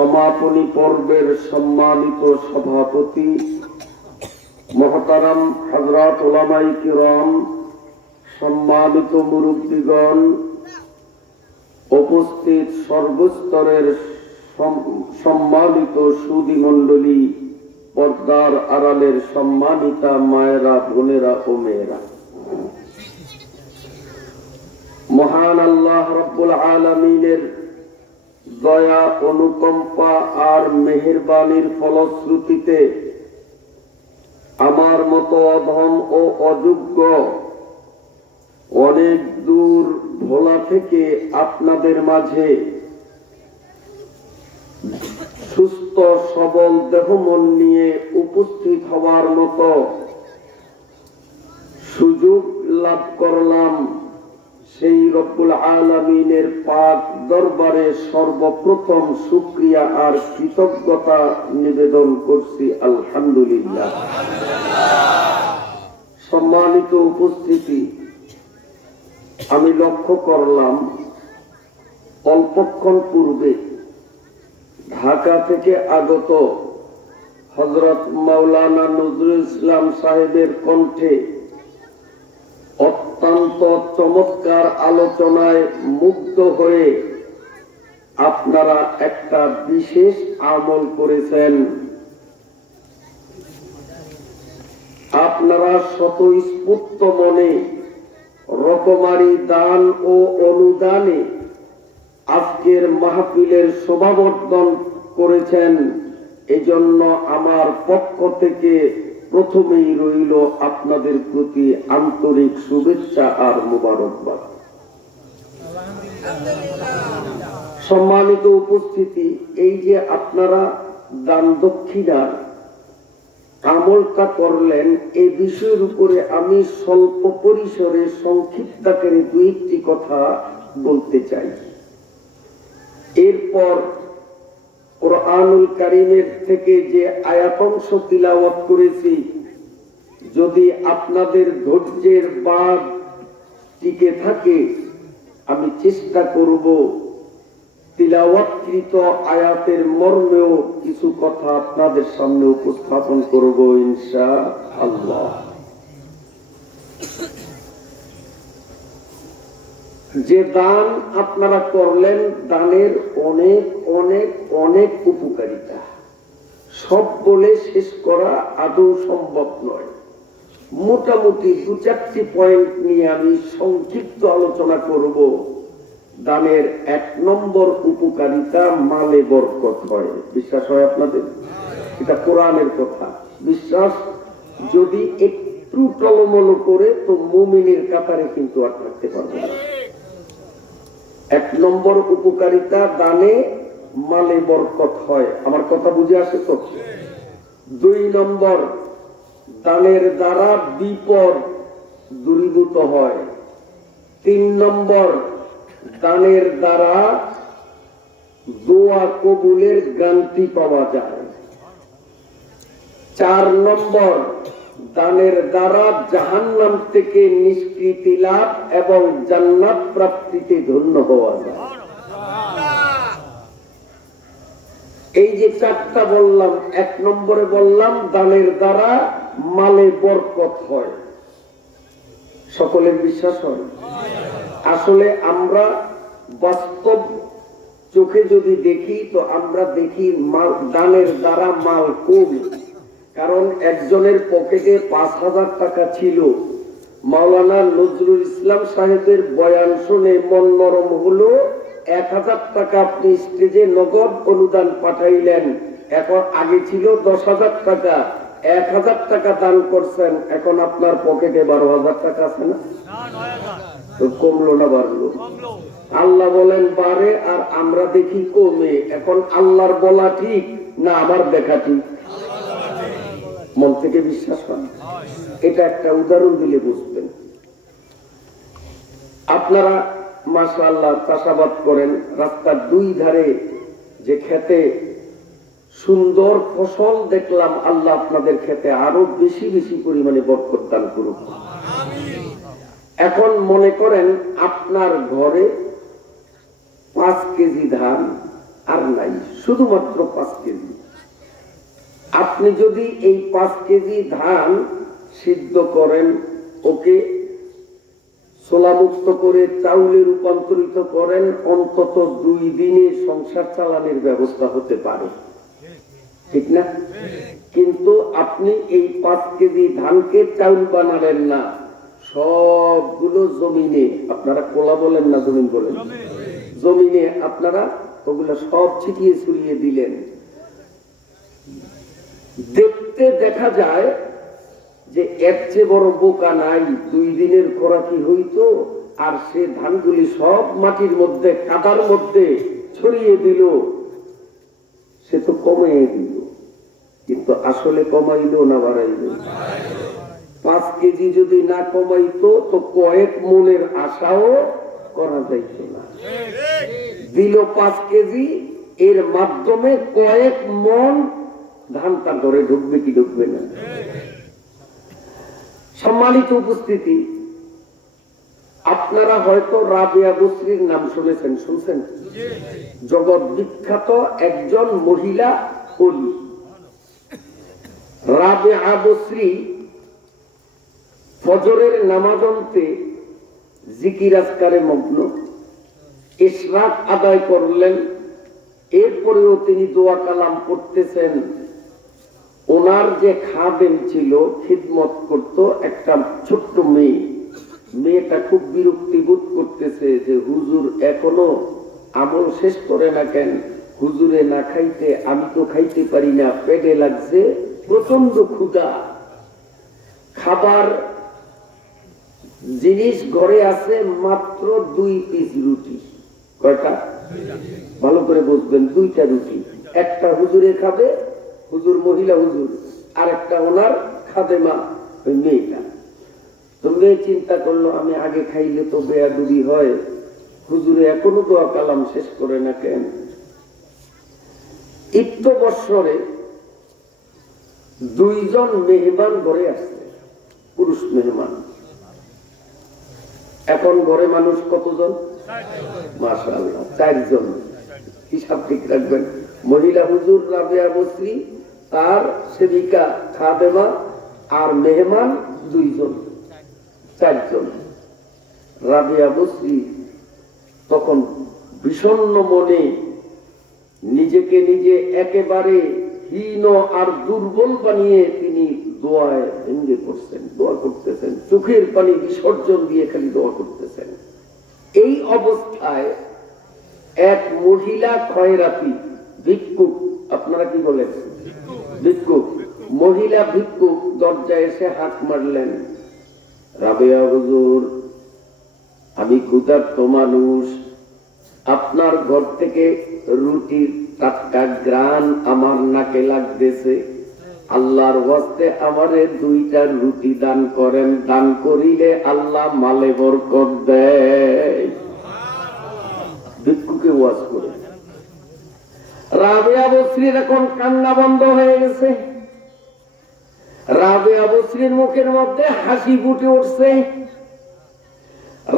সমাপনী পর্বের সম্মানিত সভাপতি মহতারাম হযরত উলামায়ে কিরাম, সম্মানিত মুরব্বিগণ, উপস্থিত সর্বস্তরের সম্মানিত সুধী মণ্ডলী, পর্দার আড়ালের সম্মানিতা মায়েরা, বোনেরা ও মেয়েরা, মহান আল্লাহ রব্বুল আলামিনের দয়া, অনুকম্পা আর মেহেরবানির ফলশ্রুতিতে আমার মতো অধম ও অযোগ্য অনেক দূর ভোলা থেকে আপনাদের মাঝে সুস্থ সবল দেহ মন নিয়ে উপস্থিত হওয়ার মতো সুযোগ লাভ করলাম। সেই রব্বুল আলামিনের পাক দরবারে সর্বপ্রথম শুকরিয়া আর কৃতজ্ঞতা নিবেদন করছি, আলহামদুলিল্লাহ। সম্মানিত উপস্থিতি, আমি লক্ষ্য করলাম অল্পক্ষণ পূর্বে ঢাকা থেকে আগত হযরত মাওলানা নজরুল ইসলাম সাহেবের কণ্ঠে অত্যন্ত চমৎকার আলোচনায় মুগ্ধ হয়ে আপনারা একটা বিশেষ আমল করেছেন। আপনারা স্বতঃস্ফূর্ত মনে রকমারি দান ও অনুদানে আজকের মাহফিলের শোভাবর্ধন করেছেন। এজন্য আমার পক্ষ থেকে প্রথমেই রইল আপনাদের প্রতি আন্তরিক শুভেচ্ছা আর মোবারকবাদ। সম্মানিত উপস্থিতি, এই যে আপনারা দান দক্ষিণার আমলটা করলেন, এই বিষয়ের উপরে আমি স্বল্প পরিসরে সংক্ষিপ্ত আকারে দুই একটি কথা বলতে চাই। এরপর কুরআনুল কারীমের থেকে যে আয়াতাংশ তিলাওয়াত করেছি, যদি আপনাদের ধৈর্যের বাঁধ টিকে থাকে, আমি চেষ্টা করব তিলাওয়াতকৃত আয়াতের মর্মেও কিছু কথা আপনাদের সামনে উপস্থাপন করব ইনশাআল্লাহ। যে দান আপনারা করলেন, দানের অনেক অনেক অনেক উপকারিতা, সব বলে শেষ করা আদৌ সম্ভব নয়। মোটামুটি দু চারটি পয়েন্ট নিয়ে আমি সংক্ষিপ্ত আলোচনা করব। দানের এক নম্বর উপকারিতা, মালে বরকত হয়। বিশ্বাস হয় আপনাদের? এটা কোরআনের কথা। বিশ্বাস যদি একটু টলমল করে তো মুমিনের কাতারে কিন্তু আর থাকতে পারবে না। এক নম্বর উপকারিতা, দানে মালে বরকত হয়। আমার কথা বুঝে আসে তো? দুই নম্বর, দানের দ্বারা বিপদ দূরীভূত হয়। তিন নম্বর, দানের দ্বারা দোয়া কবুলের গ্যারান্টি পাওয়া যায়। চার নম্বর, দানের দ্বারা জাহান্নাম থেকে নিষ্কৃতি লাভ এবং জান্নাত প্রাপ্তিতে ধন্য হওয়া যায়। এই যে চারটা বললাম, এক নম্বরে বললাম দানের দ্বারা মালে বরকত হয়। সকলের বিশ্বাস হয়? আসলে আমরা বাস্তব চোখে যদি দেখি তো আমরা দেখি দানের দ্বারা মাল কমে। কারণ একজনের পকেটে ৫,০০০ টাকা ছিল, মাওলানা নজরুল ইসলাম সাহেবের বয়ান শুনে মন নরম হলো, ১,০০০ টাকা আপনি স্টেজে নগদ অনুদান পাঠাইলেন। এখন আগে ছিল ১০,০০০ টাকা, ১,০০০ টাকা দান করছেন, এখন আপনার পকেটে ১২,০০০ টাকা আছে না? তো কমলো না বাড়লো? আল্লাহ বলেন বাড়ে আর আমরা দেখি কমে। এখন আল্লাহর বলা ঠিক না আমার দেখা ঠিক? মন থেকে বিশ্বাস হয়? এটা একটা উদাহরণ দিলে বুঝবেন। আপনারা মাশাআল্লাহ চাষাবাদ করেন, রাস্তার দুই ধারে যে খেতে সুন্দর ফসল দেখলাম, আল্লাহ আপনাদের খেতে আরো বেশি বেশি পরিমাণে বরকত দান করুক। এখন মনে করেন আপনার ঘরে 5 কেজি ধান আর নাই, শুধুমাত্র 5 কেজি। আপনি যদি এই 5 কেজি ধান সিদ্ধ করেন, ওকে ছোলামুক্ত করে চাউলে রূপান্তরিত করেন, অন্তত 2 দিনে সংসার চালানোর ব্যবস্থা হতে পারে, ঠিক না? কিন্তু আপনি এই 5 কেজি ধানকে চাউল বানাবেন না, সবগুলো জমিনে, আপনারা কোলা বলেন না জমিন বলেন, জমিনে আপনারা ওগুলো সব ছিটিয়ে ছড়িয়ে দিলেন। দেখতে দেখা যায় যে এর চেয়ে বড় বোকা নাই। 2 দিনের খোরাকি হইতো, আর সে ধানগুলি সব মাটির মধ্যে, কাদার মধ্যে ছড়িয়ে দিল, সে তো কমিয়ে দিল, কিন্তু আসলে কমাইলো না বাড়াইলো? 5 কেজি যদি না কমাইতো তো কয়েক মনের আশাও করা যাইত না। দিল 5 কেজি, এর মাধ্যমে কয়েক মন ধান তার ঘরে ঢুকবে কি ঢুকবে না? সম্মানিত উপস্থিতি, আপনারা হয়তো রাবেয়া বসরির নাম শুনেছেন, শুনছেন? জগৎ বিখ্যাত একজন মহিলা ওলি। রাবেয়া বসরি ফজরের নামাজ পড়তে জিকির আজকারে মগ্ন, ইশরাক আদায় করলেন, এরপরেও তিনি দোয়া কালাম পড়তেছেন। ওনার যে খাদেম ছিল, খিদমত করত একটা ছোট্ট মেয়ে, মেয়েটা খুব বিরক্তি বোধ করতেছে যে হুজুর এখনো আমল শেষ করে না কেন, হুজুরে না খাইতে আমি তো খাইতে পারি না, পেটে লাগছে প্রচন্ড ক্ষুধা, খাবার জিনিস ঘরে আছে মাত্র 2 পিস রুটি। কয়টা? ভালো করে বুঝবেন, 2টা রুটি, একটা হুজুরে খাবে, হুজুর মহিলা হুজুর, আর একটা ওনার খাদেমা ওই মেয়েটা। তো মেয়ে চিন্তা করলো আমি আগে খাইলে তো বেয়াদবি হয়, হুজুরে এখনো দোয়া কালাম শেষ করে না কেন। ইত্য বৎসরে 2 জন মেহমান ঘরে আসছে, পুরুষ মেহমান। এখন ঘরে মানুষ কতজন? মাশাআল্লাহ, 4 জন। হিসাব ঠিক রাখবেন, মহিলা হুজুর রাবেয়া বসরি, তার সেবিকা খাদেমা, আর মেহমান 2 জন, 4 জন। রাবেয়া বসরি তখন বিষণ্ণ মনে নিজেকে নিজে একেবারে হীন আর দুর্বল বানিয়ে তিনি দোয়ায় ভেঙে পড়ছেন, দোয়া করতেছেন, চোখের পানি বিসর্জন দিয়ে খালি দোয়া করতেছেন। এই অবস্থায় এক মহিলা খয়রাতি ভিক্ষুক, আপনারা কি বলেন ভিক্ষুক, মহিলা ভিক্ষুক দরজায় এসে হাত মারলেন, রাবেয়া হুজুর আমি ক্ষুধার্ত মানুষ, আপনার ঘর থেকে রুটির টাটকা গ্রান আমার নাকে লাগতেছে, আল্লাহর ওয়াস্তে আমারে 2টা রুটি দান করেন, দান করিলে আল্লাহ মালে বরকত দেয়। ভিক্ষুকে ওয়াজ করে রাবেয়া বসরির এখন কান্না বন্ধ হয়ে গেছে, রাবেয়া বসরির মুখের মধ্যে হাসি ফুটে উঠছে।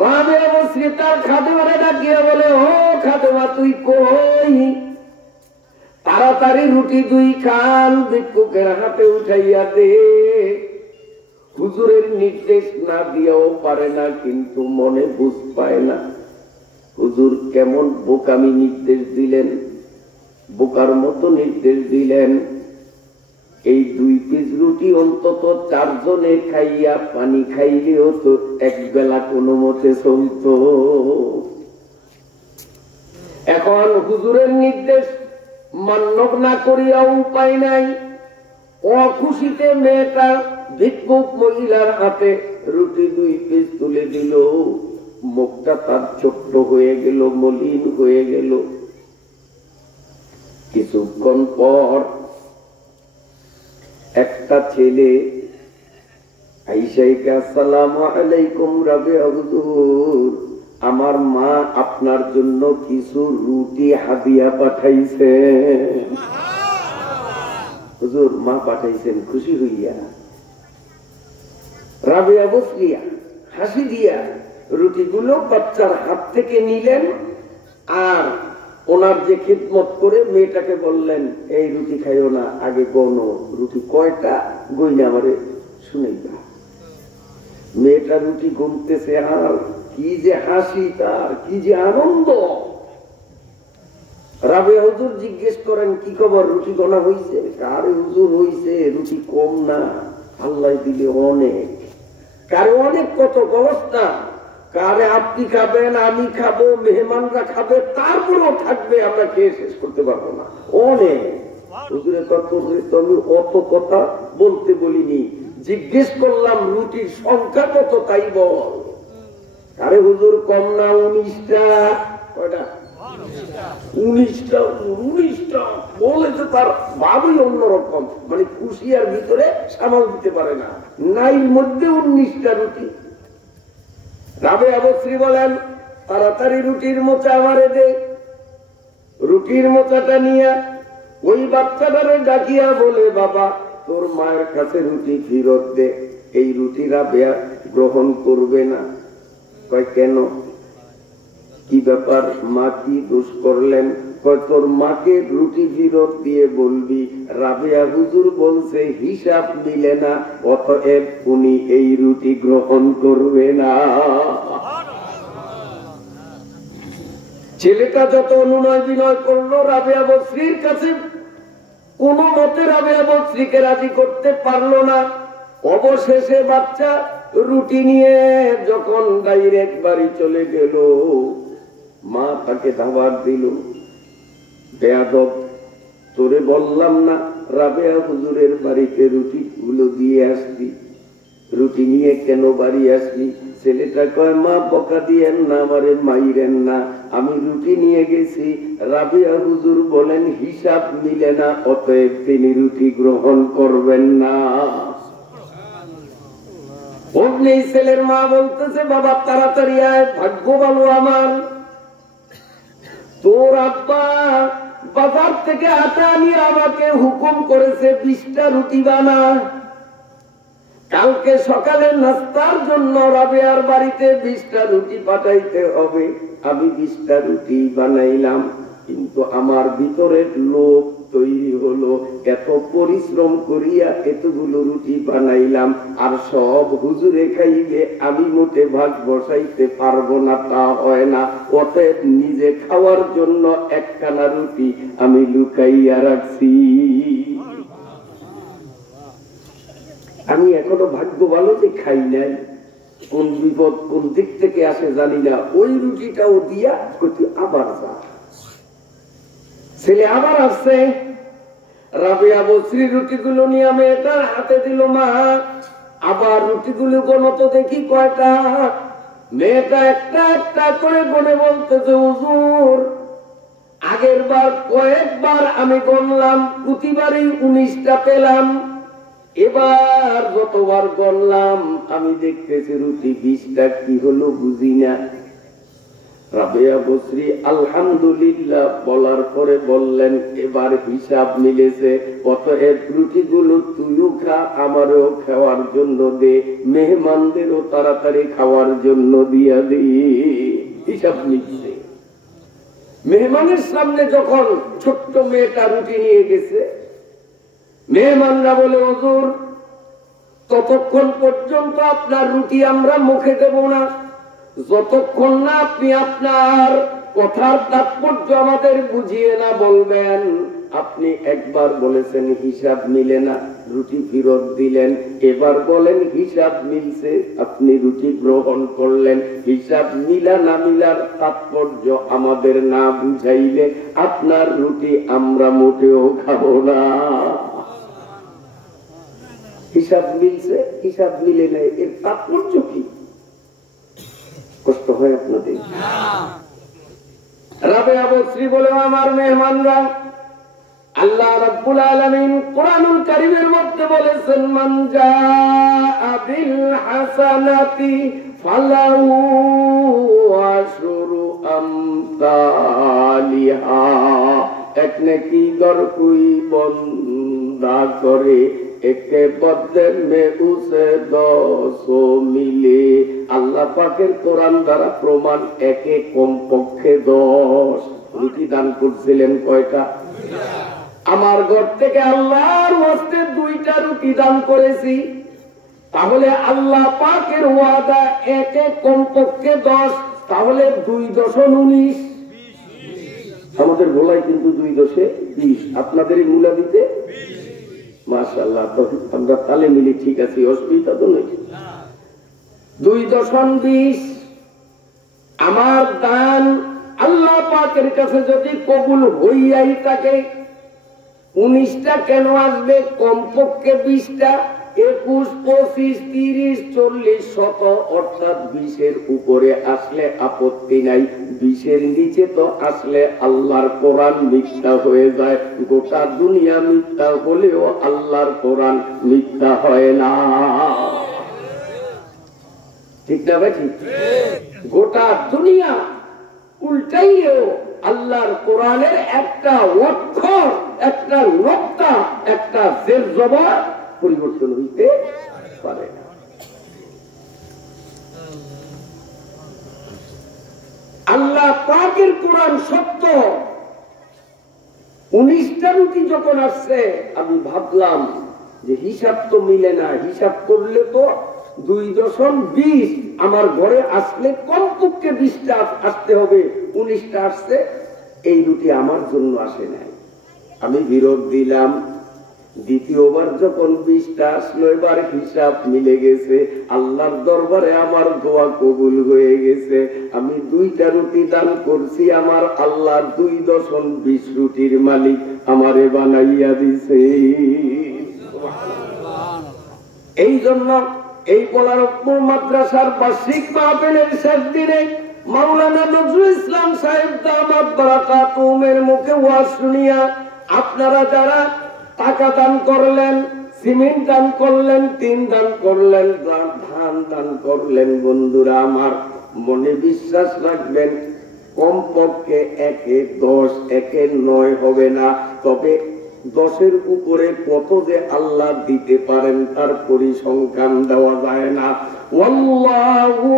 রাবেয়া বসরি তার খাদেমারে ডাকিয়ে বলে, ও খাদেমা তুই কই, তাড়াতাড়ি রুটি 2 খান ভিক্ষুকের হাতে উঠাইয়া দে। হুজুরের নির্দেশ না দিয়েও পারে না, কিন্তু মনে বুঝ পায় না হুজুর কেমন বোকামি নির্দেশ দিলেন, বোকার মতো নির্দেশ দিলেন। এই 2 পিস রুটি অন্তত 4 জনে খাইয়া পানি খাইলেও তো এক বেলা কোনো মতে চলত। এখন হুজুরের নির্দেশ মান্য না করিয়া উপায় নাই, অখুশিতে মেয়েটা ভিক্ষুক মহিলার হাতে রুটি 2 পিস তুলে দিল, মুখটা তার ছোট্ট হয়ে গেল, মলিন হয়ে গেল। কিছুক্ষণ পর একটা ছেলে আইসাইকে, আসসালামু আলাইকুম রাবেয়া হুজুর, আমার মা আপনার জন্য কিছু রুটি হাদিয়া পাঠাইছে। হুজুর মা পাঠাইছেন, খুশি হইয়া রাবেয়া বসরিয়া হাসি দিয়া রুটিগুলো বাচ্চার হাত থেকে নিলেন, আর ওনার যে খিদমত করে মেয়েটাকে বললেন, এই রুটি খাইও না, আগে গনো রুটি কয়টা, গইনা আমারে শুনাইবা। মেয়েটা রুটি গুনতেছে, আর কি যে হাসি তার, কি যে আনন্দ। রাবেয়া হুজুর জিজ্ঞেস করেন, কি খবর, রুটি গোনা হইছে? কারে হুজুর হইছে, রুটি কম না, আল্লাহ দিলে অনেক। কারে অনেক কত গলস না, কারে আপনি খাবেন, আমি খাবো, মেহমানরা খাবে, তারপরেও থাকবে, আমরা খেয়ে শেষ করতে পারবো না, অনেক। হুজুরের কথা আমি অত কথা বলতে বলিনি, জিজ্ঞেস করলাম রুটির সংখ্যা কত তাই বল। আরে হুজুর কম না, 19টা। কয়টা? 19টা। 19টা বলেছে, তার ভাবই অন্যরকম, মানে খুশি আর ভিতরে সামাল দিতে পারে না, নাই মধ্যে 19টা রুটি। রাবেয়া বসরি বলেন, তাড়াতাড়ি রুটির মোচা আমারে দে। রুটির মোচাটা নিয়ে ওই বাচ্চাটারে ডাকিয়া বলে, বাবা তোর মায়ের কাছে রুটি ফেরত দে, এই রুটি রাবেয়া গ্রহণ করবে না। কয় কেন, কি ব্যাপার, মা কি দোষ করলেন? কয় তোর মাকে রুটি ফেরত দিয়ে বলবি রাবেয়া হুজুর বলছে হিসাব মিলে না, অতএব উনি এই রুটি গ্রহণ করবে না। ছেলেটা যত অনুনয় বিনয় করলো রাবেয়া বসরির কাছে, কোন মতে রাবেয়া বসরিকে রাজি করতে পারলো না। অবশেষে বাচ্চা রুটি নিয়ে যখন ডাইরেক্ট বাড়ি চলে গেল, মা তাকে দাবার দিল, বেয়াদব, তোরে বললাম না রাবেয়া হুজুরের বাড়িতে রুটি গুলো দিয়ে আসবি, রুটি নিয়ে কেন বাড়ি আসবি? ছেলেটা কয়, মা বকা দিয়েন না, আমারে মাইরেন না, আমি রুটি নিয়ে গেছি, রাবেয়া হুজুর বলেন হিসাব মিলে না, অতএব তিনি রুটি গ্রহণ করবেন না। অমনি ছেলের মা বলতেছে, বাবা তাড়াতাড়ি আয়, ভাগ্য ভালো আমার, তোর আব্বা বাজার থেকে আটা নিয়ে আমাকে হুকুম করেছে 20টা রুটি বানা, কালকে সকালে নাস্তার জন্য রাবেয়ার বাড়িতে 20টা রুটি পাঠাইতে হবে। আমি 20টা রুটি বানাইলাম, কিন্তু আমার ভিতরে লোভ তৈরি হলো, এত পরিশ্রম করিয়া এতগুলো রুটি বানাইলাম, আর সব হুজুরে খাইবে, আমি মোটে ভাগ বসাইতে পারবো না, তা হয় না, অতএব নিজে খাওয়ার জন্য একখানা রুটি আমি লুকাইয়া রাখছি। আমি এখনো ভাগ্য ভালো যে খাই নাই, কোন বিপদ কোন দিক থেকে আসে জানি না। ওই রুটিটাও দিয়া তুই আবার যা। ছেলে আবার আসছে, রাবেয়া বসরি রুটিগুলো নিয়ে মেয়েটার হাতে দিল, মা আবার রুটিগুলো গোনো তো দেখি কয়টা। মেয়েটা একটা একটা করে গনে বলতেছে, হুজুর আগের বার কয়েকবার আমি গণলাম, প্রতিবারই 19টা পেলাম, এবার যতবার গণলাম আমি দেখতেছি রুটি 20টা, কি হলো বুঝি না। রাবেয়া বসরি আলহামদুলিল্লাহ বলার পরে বললেন, এবার হিসাব মিলেছে, অতএব রুটিগুলো তুইও খা, আমারও খাওয়ার জন্য দে, মেহমানদেরও তাড়াতাড়ি খাওয়ার জন্য দিয়া দে। হিসাব মিলছে। মেহমানের সামনে যখন ছোট্ট মেয়েটা রুটি নিয়ে গেছে, মেহমানরা বলে, হুজুর ততক্ষণ পর্যন্ত আপনার রুটি আমরা মুখে দেব না, যতক্ষণ না আপনি আপনার কথার তাৎপর্য আমাদের বুঝিয়ে না বলবেন। আপনি একবার বলেছেন হিসাব মিলে না, রুটি ফেরত দিলেন, এবার বলেন হিসাব মিলছে, আপনি রুটি গ্রহণ করলেন। হিসাব মিলা না মিলার তাৎপর্য আমাদের না বুঝাইলে আপনার রুটি আমরা মোটেও খাবো না। হিসাব মিলছে, হিসাব মিলে নেই, এর তাৎপর্য কি? কষ্ট হয় আপনাদের? রাবেয়া বসরি বলে, আমার মেহমানরা, আল্লাহ রাব্বুল আলামিন কোরআনুল কারীমের মধ্যে বলেছেন, মান জাআ বিল হাসানাতি ফালাহু আশরু আমসালিহা। এক নেকি গর কুই বন্দা করে, একে বদলে মে উসে 10 মিলে। আল্লাহ পাকের কোরআন দ্বারা প্রমাণ, একে কমপক্ষে 10। রুটি দান করছিলেন কয়টা? আমার ঘর থেকে আল্লাহর ওয়াস্তে 2টা রুটি দান করেছি। তাহলে আল্লাহ পাকের ওয়াদা একে কমপক্ষে 10, তাহলে 2 × 19। আমাদের গোলাই কিন্তু 2 × 20, আপনাদের মূলা দিতে মাশাআল্লাহ। তো আমরা তালে মিলি ঠিক আছে, অসুবিধা তো নেই। 2 × 20 আমার দান আল্লাহ পাকের কাছে যদি কবুল হইয়াই থাকে, 19টা কেন আসবে? কমপক্ষে 20টা, 21, 25, 30, 40, 100, অর্থাৎ 20-এর উপরে আসলে আপত্তি নাই। 20-এর নিচে তো আসলে আল্লাহর কোরআন মিথ্যা হয়ে যায়। গোটা দুনিয়া মিথ্যা হলেও আল্লাহর কোরআন মিথ্যা হয় না, ঠিক না ভাই? ঠিক। গোটা দুনিয়া উল্টাইলেও আল্লাহর কোরআনের একটা অক্ষর, একটা নক্তা, একটা জের জবর পরিবর্তন হইতে পারে না। আল্লাহ পাকের কোরআন সত্য। 19টা রুটি যখন আসছে, আমি ভাবলাম যে হিসাব তো মিলে না, হিসাব করলে তো 2 × 20 আমার ঘরে আসলে কমপক্ষে 20টা আসতে হবে, 19টা আসছে। এই রুটি আমার জন্য আসে নাই, আমি বিরোধ দিলাম। দ্বিতীয়বার যখন 20টা আসলো, এবার হিসাব মিলে গেছে। আল্লাহর দরবারে আমার দোয়া কবুল হয়ে গেছে। আমি 2টা রুটি দান করছি, আমার আল্লাহ 2 × 20 রুটির মালিক আমারে বানাইয়া দিছে। এই জন্য এই পোলারপুর মাদ্রাসার বার্ষিক মাহফিলের শেষ দিনে মাওলানা নজরুল ইসলাম সাহেব দামাত বারাকাতুহুমের মুখে ওয়াজ শুনিয়া আপনারা যারা টাকা দান করলেন, সিমেন্ট দান করলেন, টিন দান করলেন, ধান দান করলেন, বন্ধুরা আমার মনে বিশ্বাস রাখবেন, কমপক্ষে 1-এ 10, 1-এ 9 হবে না, তবে 10-এর উপরে কত যে আল্লাহ দিতে পারেন তার পরিসংখ্যান দেওয়া যায় না। ওয়াল্লাহু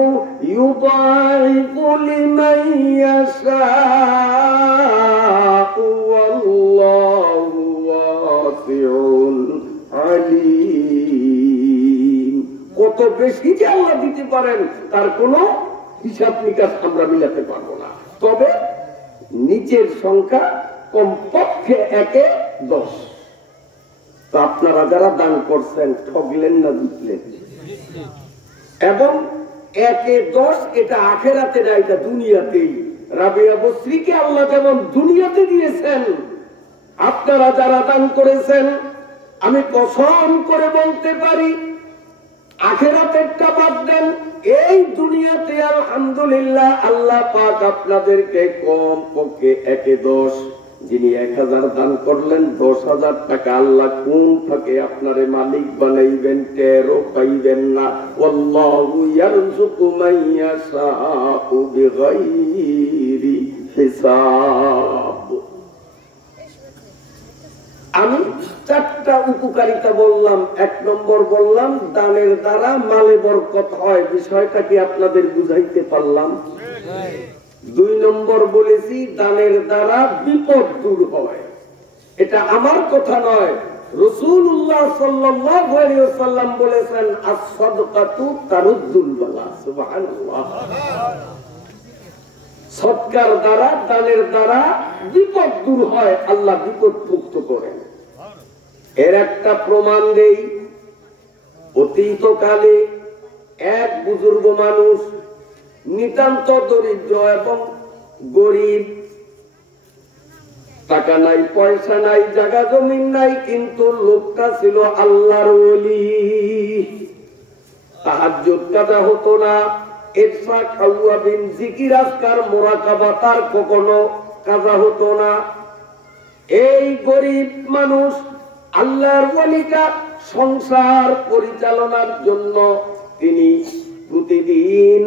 ইউদাইফু লিমান ইয়াশাউ ওয়াল্লাহু ওয়াসিউন আলীম। কত বেশি যে আল্লাহ দিতে পারেন তার কোনো হিসাব নিকাশ আমরা মিলাতে পারবো না, তবে নিচের সংখ্যা কমপক্ষে 1-এ 10। তো আপনারা যারা দান করছেন ঠগলেন না, জিতলেন। এবং 1-এ 10 এটা আখেরাতে না, এটা দুনিয়াতেই। রাবিয়া বসরিকে আল্লাহ যেমন দুনিয়াতে দিয়েছেন, আপনারা যারা দান করেছেন, আমি কসম করে বলতে পারি আখেরাতেরটা বাদ দেন, এই দুনিয়াতে আলহামদুলিল্লাহ আল্লাহ পাক আপনাদেরকে কমপক্ষে 1-এ 10, যিনি 1000 দান করলেন, 10,000 টাকা আল্লাহ কোন ফাঁকে আপনারে মালিক বানাইবেন টেরও পাইবেন না। ওয়াল্লাহু ইয়ারযুকু মান ইয়াশাউ বিগাইরি হিসাব। আমি 4টা উপকারিতা বললাম। 1 নম্বর বললাম দানের দ্বারা মালে বরকত হয়, বিষয়টা কি আপনাদের বুঝাইতে পারলাম? 2 নম্বর বলেছি দানের দ্বারা বিপদ দূর হয়। এটা আমার কথা নয়, রাসূলুল্লাহ সাল্লাল্লাহু আলাইহি ওয়াসাল্লাম বলেছেন, আস-সাদকাতু তারুদ্দুল বালা। সুবহানাল্লাহ। সদকার দ্বারা, দানের দ্বারা বিপদ দূর হয়, আল্লাহ বিপদ মুক্ত করেন। এর একটা প্রমাণ দেই। অতীতকালে এক বুজুর্গ মানুষ, নিতান্ত দরিদ্র এবং গরিব, টাকা নাই, পয়সা নাই, জায়গা জমিন নাই, কিন্তু লোকটা ছিল আল্লাহর ওলি। তাহাজ্জুদ কাজা হতো না, ইরফাক আউয়াবিন জিকির আজকার মুরাকাবা তার কখনো কাজা হতো না। এই গরিব মানুষ আল্লাহর ওলিটা সংসার পরিচালনার জন্য তিনি প্রতিদিন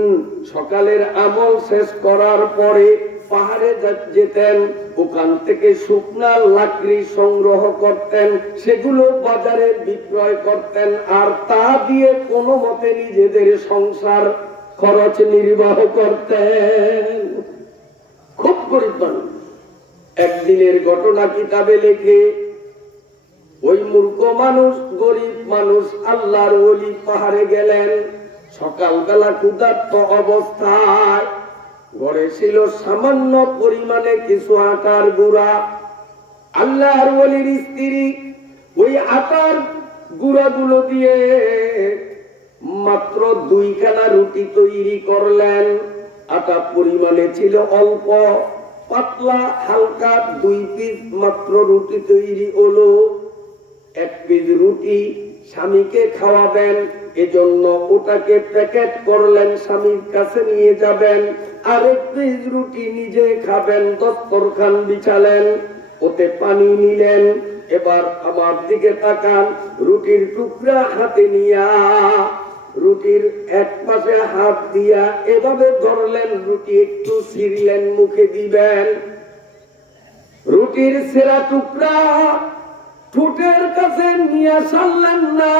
সকালের আমল শেষ করার পরে পাহাড়ে যেতেন, ওখান থেকে শুকনা লাকড়ি সংগ্রহ করতেন, সেগুলো বাজারে বিক্রয় করতেন, আর তা দিয়ে কোনো মতে নিজেদের সংসার খরচ নির্বাহ করতেন। খুব গরিব মানুষ। একদিনের ঘটনা কিতাবে লেখে, ওই মূর্খ মানুষ, গরিব মানুষ, আল্লাহর ওলি পাহাড়ে গেলেন। সকালবেলা ক্ষুধার্ত অবস্থায় ঘরে ছিল সামান্য পরিমাণে কিছু আটার গুঁড়া। আল্লাহর ওলির স্ত্রী ওই আটার গুঁড়াগুলো দিয়ে মাত্র 2 খানা রুটি তৈরি করলেন। আটা পরিমাণে ছিল অল্প, পাতলা হালকা, 2 পিস মাত্র রুটি তৈরি হলো। 1 পিস রুটি স্বামীকে খাওয়াবেন, এজন্য ওটাকে প্যাকেট করলেন, স্বামীর কাছে নিয়ে যাবেন। আর 1 পিস রুটি নিজে খাবেন, দস্তরখান বিছালেন, ওতে পানি নিলেন। এবার আমার দিকে তাকান, রুটির টুকরা হাতে নিয়া রুটির এক পাশে হাত দিয়া এভাবে ধরলেন, রুটি একটু ছিঁড়লেন, মুখে দিবেন। রুটির ছেঁড়া টুকরা ঠোঁটের কাছে নিয়ে সারলেন না।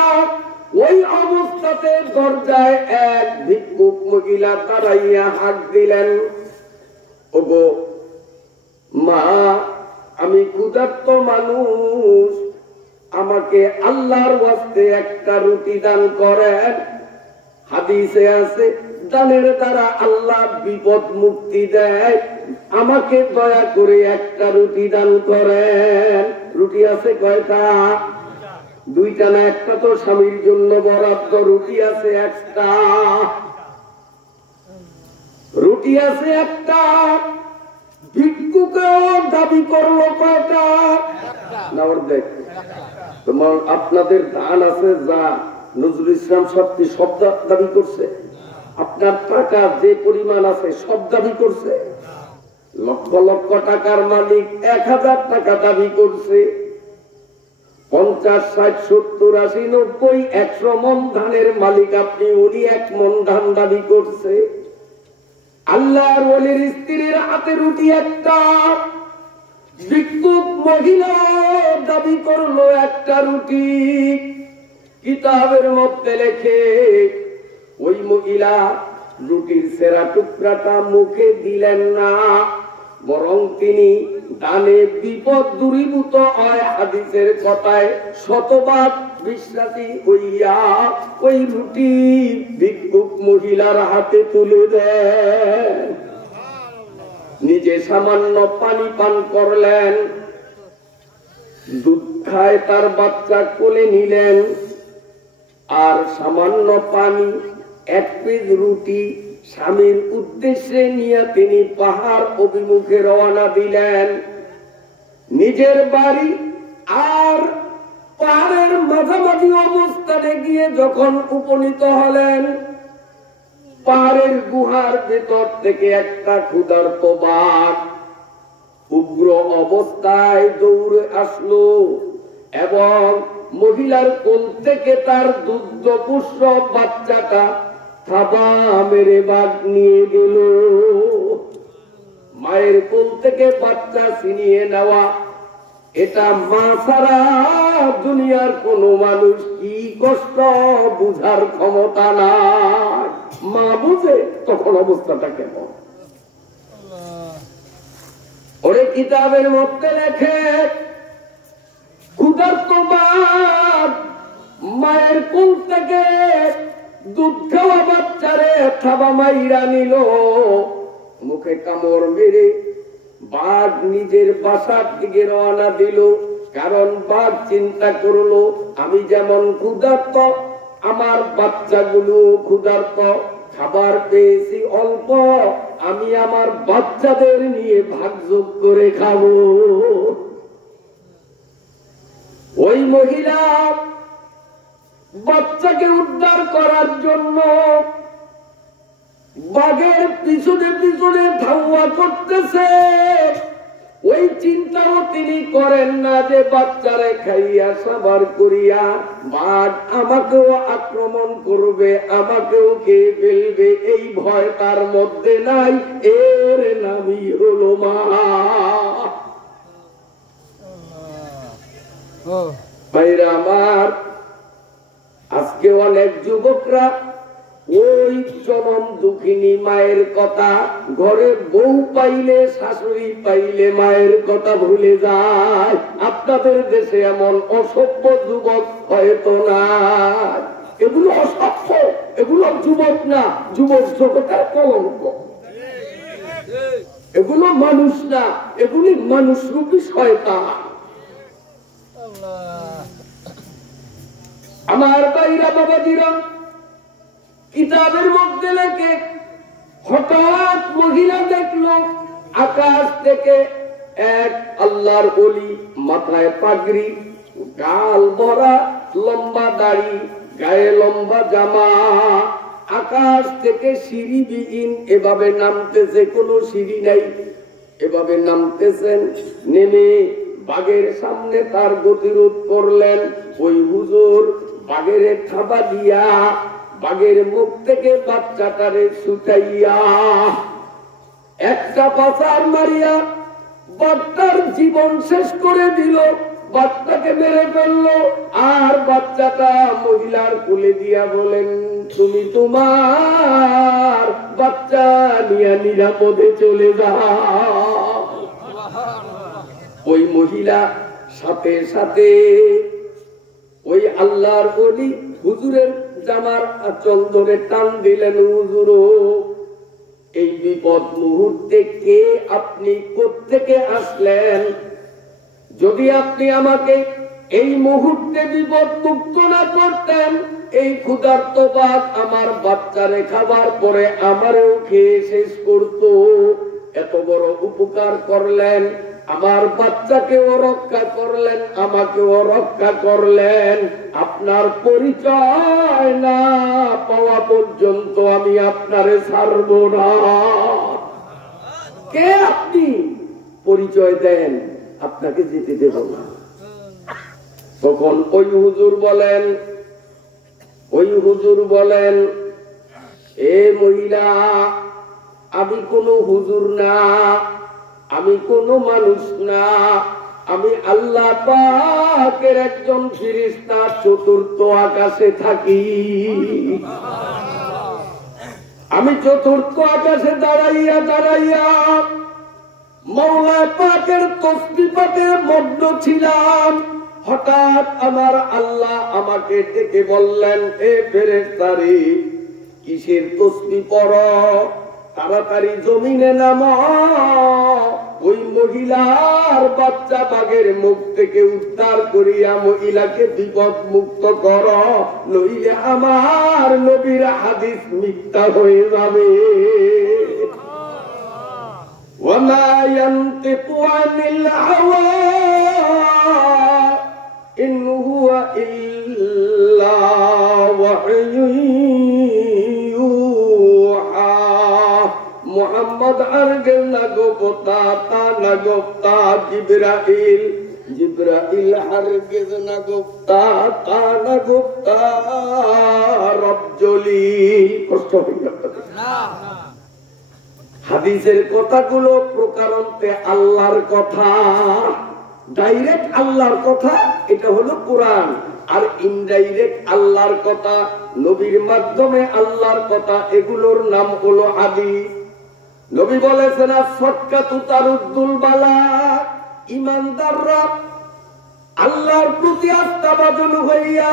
ওই অবস্থাতে দরজায় এক ভিক্ষুক মহিলা দাঁড়াইয়া হাত দিলেন, ওগো মা, আমি ক্ষুধার্ত মানুষ, আমাকে আল্লাহর ওয়াস্তে একটা রুটি দান করেন। হাদিসে আছে, দানের দ্বারা আল্লাহ বিপদ মুক্তি দেয়, আমাকে দয়া করে একটা রুটি দান করেন। রুটি আছে কয়টা? 2টা না, একটা তো স্বামীর জন্য বরাদ্দ। রুটি আছে একটা, রুটি আছে একটা। ভিক্ষুকেও দাবি করলো কয়টা? না, অর্ধেক। তোমার আপনাদের ধান আছে যা, নজরুল ইসলাম সত্যি সব দাবি করছে। আপনার টাকা যে পরিমাণ আছে সব দাবি করছে। লক্ষ লক্ষ টাকার মালিক 1000 টাকা দাবি করছে। 50, 60, 70, 80, 90, 100 মন ধানের মালিক আপনি, উনি 1 মন ধান দাবি করছে। আল্লাহর ওলির স্ত্রীর হাতে রুটি একটা। ভিক্ষুক মহিলা দাবি করলো একটা রুটি। কিতাবের মধ্যে লেখে, ওই মহিলা রুটির ছেঁড়া টুকরাটা মুখে দিলেন না, বরং তিনি দানে বিপদ দূরীভূত হয় হাদিসের কথায় শতভাগ বিশ্বাসী হইয়া ওই রুটি ভিক্ষুক মহিলার হাতে তুলে দেন। নিজে সামান্য পানি পান করলেন, দুধ খায় তার বাচ্চা কোলে নিলেন, আর সামান্য পানি, 1 পিস রুটি স্বামীর উদ্দেশ্যে নিয়ে তিনি পাহাড় অভিমুখে রওনা দিলেন। নিজের বাড়ি আর পাহাড়ের মাঝামাঝি অবস্থানে গিয়ে যখন উপনীত হলেন, পাহাড়ের গুহার ভেতর থেকে একটা ক্ষুধার্ত বাঘ উগ্র অবস্থায় দৌড়ে আসলো এবং মহিলার কোল থেকে তার দুগ্ধপুষ্ট বাচ্চাটা থাবা মেরে বাঘ নিয়ে গেল। মায়ের কোল থেকে বাচ্চা ছিনিয়ে নেওয়া, এটা মা ছাড়া দুনিয়ার কোন মানুষ কি কষ্ট বুঝার ক্ষমতা নাই। মা বুঝে তখন অবস্থাটা কেমন। ওরে কিতাবের মধ্যে লেখে, ক্ষুধার্ত বাঘ মায়ের কোল থেকে দুধ খাওয়া বাচ্চারে থাবা মাইরা নিল, মুখে কামড় মেরে বাঘ নিজের বাসার দিকে রওনা দিল। কারণ বাঘ চিন্তা করলো, আমি যেমন ক্ষুধার্ত, আমার বাচ্চাগুলো ক্ষুধার্ত, খাবার পেয়েছি অল্প, আমি আমার বাচ্চাদের নিয়ে ভাগযোগ করে খাবো। ওই মহিলা বাচ্চাকে উদ্ধার করার জন্য বাঘের পিছনে পিছনে ধাওয়া করতেছে। ওই চিন্তাও তিনি করেন না যে বাচ্চারে খাইয়া সাবার করিয়া বাঘ আমাকেও আক্রমণ করবে, আমাকেও খেয়ে ফেলবে, এই ভয় তার মধ্যে নাই। এর নামই হলো মা। ভাইরা আমার, আজকে অনেক যুবকরা ওই জনম দুঃখিনী মায়ের কথা, ঘরে বউ পাইলে শাশুড়ি পাইলে মায়ের কথা ভুলে যায়। আপনাদের দেশে এমন অসভ্য যুবক হয়তো না। এগুলো অসভ্য, এগুলো যুবক না, যুবক জগতের কলঙ্ক। এগুলো মানুষ না, এগুলি মানুষ রূপী শয়তান। আমার ভাইরা বাবাজিরা, কিতাবের মধ্যে লেখে হঠাৎ মহিলা দেখলো আকাশ থেকে এক আল্লাহর ওলি, মাথায় পাগড়ি, গাল ভরা লম্বা দাড়ি, গায়ে লম্বা জামা, আকাশ থেকে সিঁড়িবিহীন এভাবে নামতেছে, কোনো সিঁড়ি নাই, এভাবে নামতেছেন। নেমে বাঘের সামনে তার গতিরোধ করলেন। ওই হুজুর বাঘের থাবা দিয়া বাঘের মুখ থেকে বাচ্চাটারে ছুটাইয়া একটা পাচার মারিয়া বাচ্চার জীবন শেষ করে দিল। বাচ্চাকে মেরে ফেললো। আর বাচ্চাটা মহিলার কোলে দিয়া বলেন, তুমি তোমার বাচ্চা নিয়ে নিরাপদে চলে যাও। ওই মহিলা সাথে সাথে ওই আল্লাহর ওলি হুজুরের জামার আঁচল ধরে টান দিলেন, হুজুর এই বিপদ মুহূর্তে কে আপনি কোত্থেকে আসলেন? যদি আপনি আমাকে এই মুহূর্তে বিপদ মুক্ত না করতেন, এই ক্ষুধার্ত বাঘ আমার বাচ্চারে খাবার পরে আমারও খেয়ে শেষ করত। এত বড় উপকার করলেন, আমার বাচ্চাকেও রক্ষা করলেন, আমাকেও রক্ষা করলেন। আপনার পরিচয় না পাওয়া পর্যন্ত আমি আপনারে ছাড়ব না। কে আপনি? পরিচয় দেন, আপনাকে যেতে দেব না। তখন ওই হুজুর বলেন, এ মহিলা, আমি কোনো হুজুর না, আমি কোনো মানুষ না, আমি আল্লাহ পাকের একজন ফেরেশতা, চতুর্থ আকাশে থাকি। আমি চতুর্থ আকাশে দাঁড়াইয়া মাওলা পাকের তাসবিহ পাঠে মগ্ন ছিলাম। হঠাৎ আমার আল্লাহ আমাকে ডেকে বললেন, এ ফেরেশতারে, কিসের তাসবিহ পড়ো? তাড়াতাড়ি জমিনে নামো, ওই মহিলার বাচ্চা বাঘের মুখ থেকে উদ্ধার করিয়া মহিলাকে বিপদ মুক্ত করো, নইলে আমার নবীর হাদিস মিথ্যা হয়ে যাবে। ওয়ামা ইয়ানতিকু আনিল হাওয়া ইন হুয়া ইল্লা ওয়াহয়ুন ইউহা। মুহাম্মদ আরগে না গোপতা তা না গোপতা জিবরাইল, জিবরাইল হারগিজ না গোপতা তা না গোপতা রব্জলি। কষ্ট হয়ে গেল না। হাদিসের কথাগুলো প্রকারান্তে আল্লাহর কথা, ডাইরেক্ট আল্লাহর কথা, এটা হলো কোরআন। আর ইনডাইরেক্ট আল্লাহর কথা, নবীর মাধ্যমে আল্লাহর কথা, এগুলোর নাম হলো হাদিস। নবী বলেছেন, সদকাতু তারুদ্দুল বালা। ইমানদাররা আল্লাহর প্রতি আস্থাভাজন হইয়া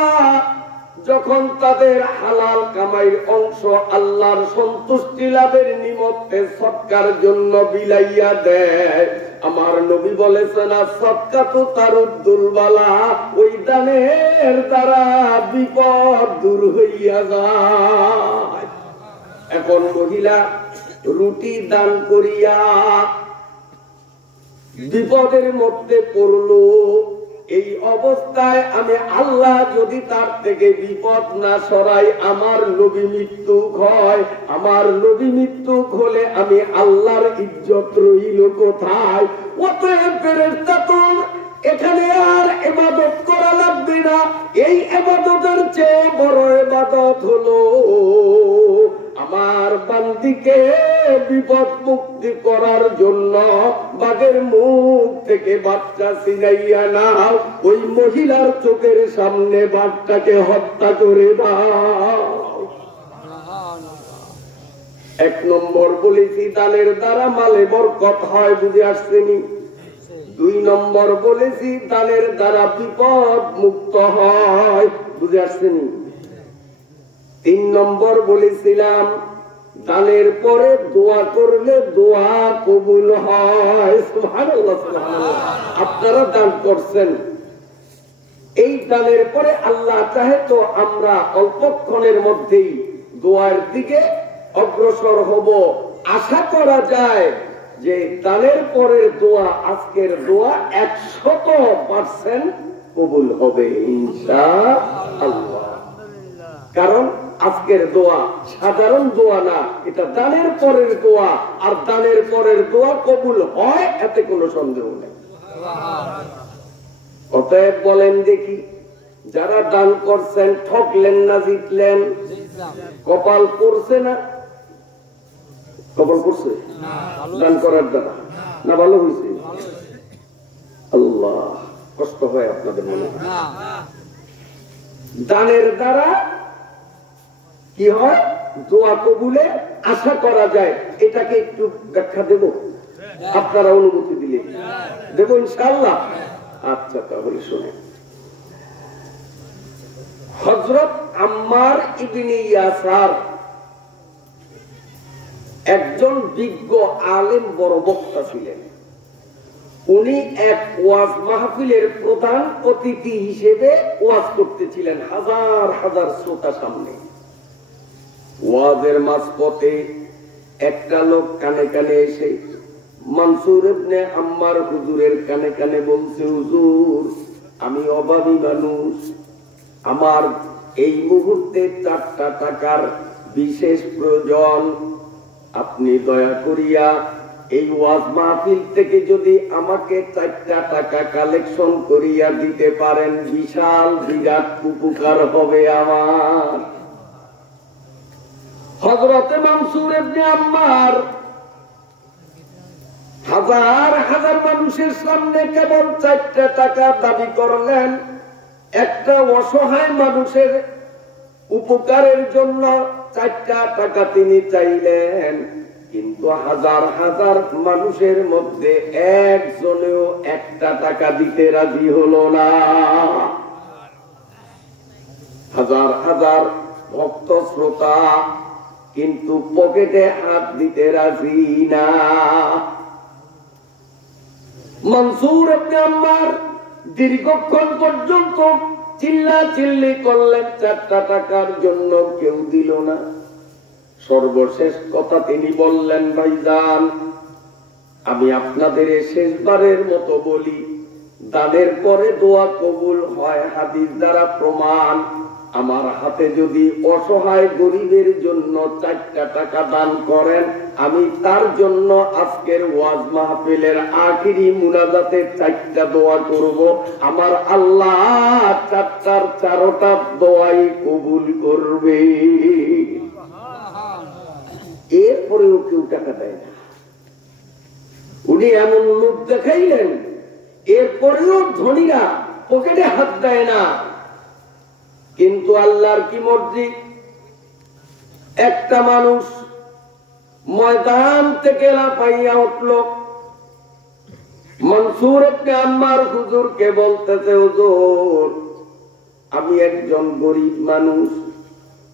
যখন তাদের হালাল কামাইয়ের অংশ আল্লাহর সন্তুষ্টি লাভের নিমিত্তে সদকার জন্য বিলাইয়া দেয়, আমার নবী বলেছেন, সদকাতু তারুদ্দুল বালা, ওই দানের দ্বারা বিপদ দূর হইয়া যায়। এখন মহিলা রুটি দান করিয়া বিপদের মধ্যে পড়লো। এই অবস্থায় আমি আল্লাহ যদি তার থেকে বিপদ না সরাই, আমার নবী মৃত্যু হয়। আমার নবী মৃত্যু হলে আমি আল্লাহর ইজ্জত রইল কোথায়? অতএব ফেরেশতা তো এখানে আর ইবাদত করা লাগবে না। এই ইবাদতের চেয়ে বড় ইবাদত হলো আমার বান্দিকে বিপদ মুক্তি করার জন্য বাঘের মুখ থেকে বাচ্চা ছিনাইয়া নাও, ওই মহিলার চোখের সামনে বাঘটাকে হত্যা করে দাও। এক নম্বর বলেছি দানের দ্বারা মালে বরকত হয়, বুঝে আসছেনি? 2 নম্বর বলেছি দানের দ্বারা বিপদ মুক্ত হয়, বুঝে আসছেনি? 3 নম্বর বলেছিলাম দানের পরে দোয়া করলে দোয়া কবুল হয়। সুবহানাল্লাহ, সুবহানাল্লাহ। আপনারা দান করছেন, এই দানের পরে আল্লাহ চাহে তো আমরা অল্পক্ষণের মধ্যেই দোয়ার দিকে অগ্রসর হব। আশা করা যায় যে দানের পরের দোয়া, আজকের দোয়া 100% কবুল হবে ইনশাআল্লাহ। কারণ আজকের দোয়া সাধারণ দোয়া না, এটা দানের পরের দোয়া, আর দানের পরের দোয়া কবুল হয় এতে কোনো সন্দেহ নেই। অতএব বলেন দেখি, যারা দান করছেন ঠকলেন না জিতলেন? কপাল করছে না? কপাল করছে দান করার দ্বারা না? ভালো হয়েছে? আল্লাহ, কষ্ট হয় আপনাদের মনে? দানের দ্বারা কি হয়? দোয়া কবুলে আশা করা যায়। এটাকে একটু ব্যাখ্যা দেব, আপনারা অনুমতি দিলে দেব ইনশাআল্লাহ। আচ্ছা, তাহলে শুনেন। হযরত আম্মার ইবনে ইয়াসার একজন বিজ্ঞ আলেম, বড় বক্তা ছিলেন। উনি এক ওয়াজ মাহফিলের প্রধান অতিথি হিসেবে ওয়াজ করতেছিলেন হাজার হাজার শ্রোতার সামনে। ওয়াজের মাঝপথে একটা লোক কানে কানে এসে মনসুর ইবনে আম্মার হুজুরের কানে কানে বলছে, হুজুর, আমি অভাবী মানুষ, আমার এই মুহূর্তে 4টা টাকার বিশেষ প্রয়োজন। আপনি দয়া করিয়া এই ওয়াজ মাহফিল থেকে যদি আমাকে 4টা টাকা কালেকশন করিয়া দিতে পারেন, বিশাল বিরাট উপকার হবে আমার। হযরতে মনসুর ইবনে আম্মার হাজার হাজার মানুষের সামনে কেবল 4টা টাকা দাবি করলেন। একটা অসহায় মানুষের উপকারের জন্য 4টা টাকা তিনি চাইলেন, কিন্তু হাজার হাজার মানুষের মধ্যে একজনেও 1টা টাকা দিতে রাজি হলো না। হাজার হাজার ভক্ত শ্রোতা কিন্তু পকেটে হাত দিতে রাজি না। মনসুর ইবনে আম্মার দীর্ঘক্ষণ পর্যন্ত চিল্লা চিল্লি করলেন, 4টা টাকার জন্য কেউ দিল না। সর্বশেষ কথা তিনি বললেন, ভাইজান, আমি আপনাদের শেষবারের মতো বলি, দানের পরে দোয়া কবুল হয় হাদিস দ্বারা প্রমাণ। আমার হাতে যদি অসহায় গরিবের জন্য 4টা টাকা দান করেন, আমি তার জন্য আজকের ওয়াজ মাহফিলের আখিরি মুনাজাতে 4টা দোয়া করব। আমার আল্লাহ 4টার 4টা দোয়াই কবুল করবে। এরপরেও কেউ টাকা দেয় না। উনি এমন লোক দেখাইলেন, এরপরেও ধনীরা পকেটে হাত দেয় না। কিন্তু আল্লাহর কি মর্জি, একটা মানুষ ময়দান থেকে লাফাইয়া উঠল, মনসুর ইবনে আম্মার হুজুরকে বলতেছে, হুজুর, আমি একজন গরিব মানুষ,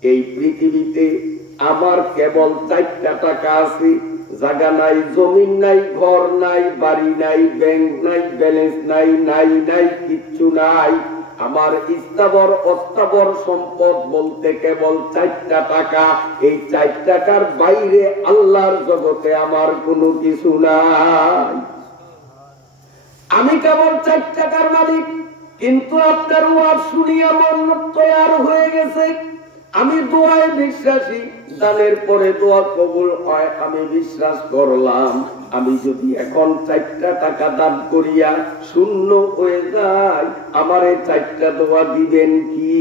এই পৃথিবীতে আমার কেবল 4টা টাকা আছে, জায়গা নাই, জমিন নাই, ঘর নাই, বাড়ি নাই, ব্যাংক নাই, ব্যালেন্স নাই, নাই কিচ্ছু নাই। আমার স্থাবর অস্থাবর সম্পদ বলতে কেবল 4টা টাকা। এই 4 টাকার বাইরে আল্লাহর জগতে আমার কোনো কিছু নাই। আমি কেবল 4 টাকার মালিক, কিন্তু আপনার ওয়াজ শুনিয়া মন তৈয়ার হয়ে গেছে। আমি দোয়ায় বিশ্বাসী, দানের পরে দোয়া কবুল হয় আমি বিশ্বাস করলাম। আমি যদি এখন 4টা টাকা দান করিয়া শূন্য হয়ে যায়, আমারে 4টা দোয়া দিবেন কি?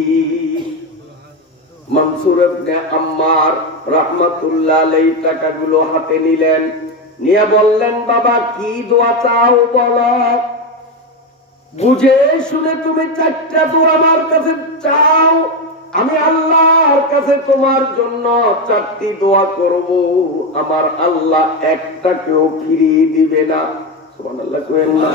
মনসুর ইবনে আম্মার রাহমাতুল্লাহ আলাইহি টাকাগুলো হাতে নিলেন, নিয়ে বললেন, বাবা, কি দোয়া চাও বলো। বুঝে শুনে তুমি 4টা দোয়া আমার কাছে চাও, আমি আল্লাহর কাছে তোমার জন্য 4টি দোয়া করব, আমার আল্লাহ একটাকেও ফিরিয়ে দিবে না। সুবহানাল্লাহ কইেন না,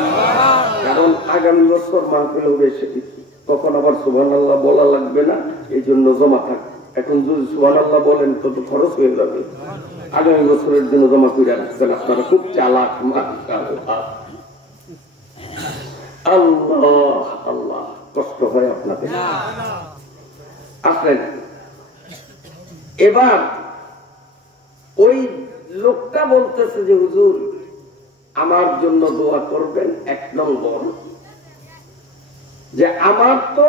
কারণ আগামী বছর মাহফিল হবে সেটি, তখন আবার সুবহানাল্লাহ বলা লাগবে না, এই জন্য জমা থাক। এখন যদি সুবহানাল্লাহ বলেন তো খরচ হয়ে যাবে, আগামী বছরের জন্য জমা করে রাখছেন আপনারা, খুব চালাক। মাশাআল্লাহ, আল্লাহ আল্লাহ, কষ্ট হয় আপনাদের। আসলেন, এবার ওই লোকটা বলতেছে যে হুজুর আমার জন্য দোয়া করবেন। 1 নম্বর যে আমার তো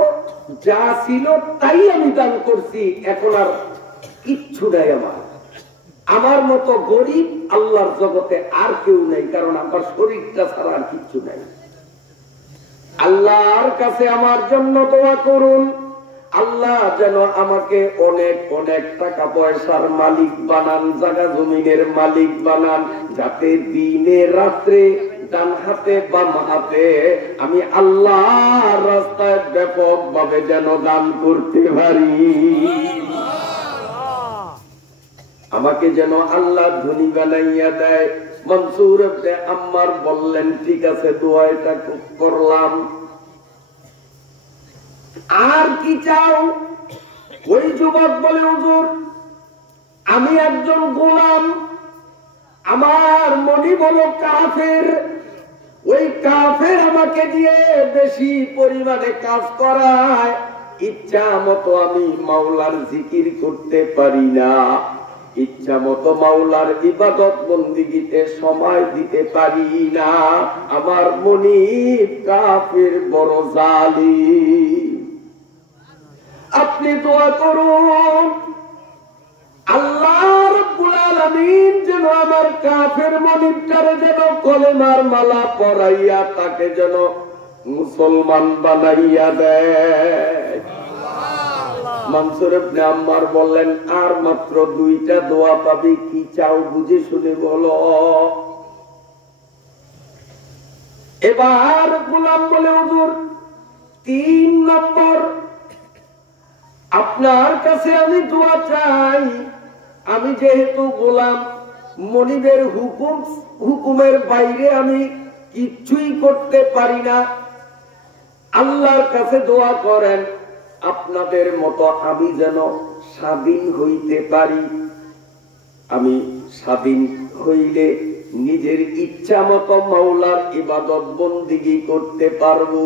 যা ছিল তাই আমি দান করছি, এখন আর কিচ্ছু নাই আমার মতো গরিব আল্লাহর জগতে আর কেউ নেই, কারণ আমার শরীরটা ছাড়া আর কিচ্ছু নাই। আল্লাহর কাছে আমার জন্য দোয়া করুন, আল্লাহ যেন আমাকে অনেক অনেক টাকা পয়সার মালিক বানান, জায়গা জমিনের মালিক বানান, যাতে দিনে রাত্রে ডান হাতে বাম হাতে আমি আল্লাহর রাস্তায় ব্যাপকভাবে যেন দান করতে পারি। আমাকে যেন আল্লাহ ধনী বানাইয়া দেয়। মনসুর ইবনে আম্মার বললেন ঠিক আছে, দোয়া এটা করলাম, আর কি চাও? ওই যুবক বলে হুজুর আমি একজন গোলাম, আমার মনি বলো কাফের, ওই কাফের আমাকে দিয়ে বেশি পরিমাণে কাজ করায়, ইচ্ছা মতো আমি মাওলার জিকির করতে পারি না, ইচ্ছা মতো মাওলার ইবাদত বন্দিগিতে সময় দিতে পারি না, আমার মনি কাফের বড় জালিম। আপনি দোয়া করুন আল্লাহ রাব্বুল আলামিন যেন আমার কাফের মনিবটারে যেন কলেমার মালা পরাইয়া তাকে যেন মুসলমান বানাইয়া দেয়। মনসুর ইবনে আম্মার বললেন আর মাত্র 2টা দোয়া পাবি, কি চাও বুঝে শুনে বলো। এবার গোলাম বলে হুজুর 3 নম্বর, আপনার কাছে আমি দোয়া চাই, আমি যেহেতু গোলাম, মনিবের হুকুমের বাইরে আমি কিচ্ছুই করতে পারি না, আল্লাহর কাছে দোয়া করেন আপনাদের মতো আমি যেন স্বাধীন হইতে পারি। আমি স্বাধীন হইলে নিজের ইচ্ছা মতো মাওলার ইবাদত বন্দিগি করতে পারবো,